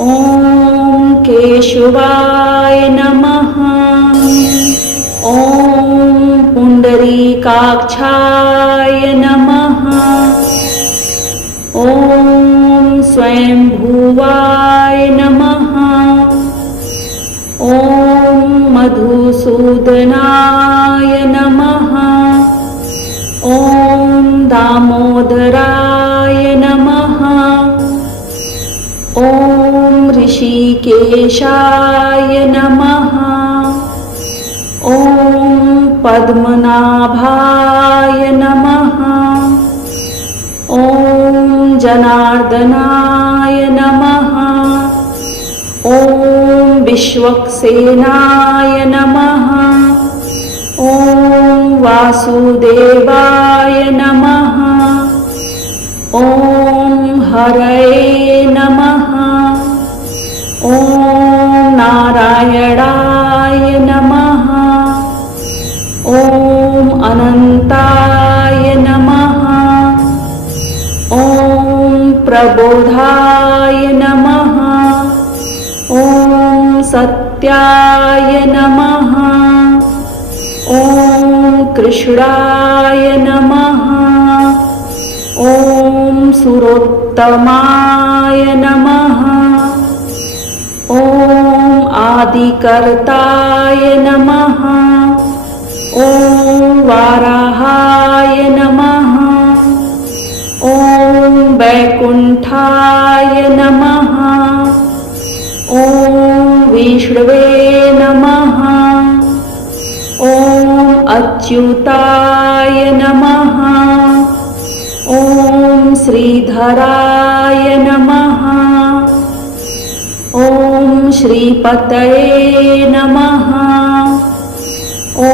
ॐ केशवाय नमः। ॐ पुण्डरीकाक्षाय नमः। ॐ स्वयंभुवाय नमः। ॐ मधुसूदनाय नमः। ॐ दामोदराय नमः। ॐ ऋषिकेशाय नमः। ॐ पद्मनाभाय नमः। ॐ जनार्दनाय नमः। ॐ विश्वक्सेनाय नमः। ॐ वासुदेवाय नमः। ॐ हरये नमः। ॐ नारायणाय नमः। ॐ अनंताय नमः। ॐ प्रबोधाय नमः। ॐ सत्याय नमः। ॐ कृष्णाय नमः। ॐ सुरोत्तमाय नमः। ॐ आदिकर्ताय नमः। ॐ वाराहाय नमः। ॐ वैकुण्ठाय नमः। ॐ विष्णवे नमः। ॐ अच्युताय नमः। ॐ श्रीधराय नमः। ॐ श्रीपतये नमः। ॐ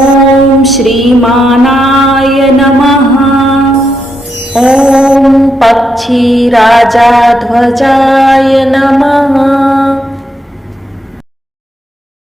श्रीमानाय नमः। ॐ पक्षीराजाध्वजाय नमः।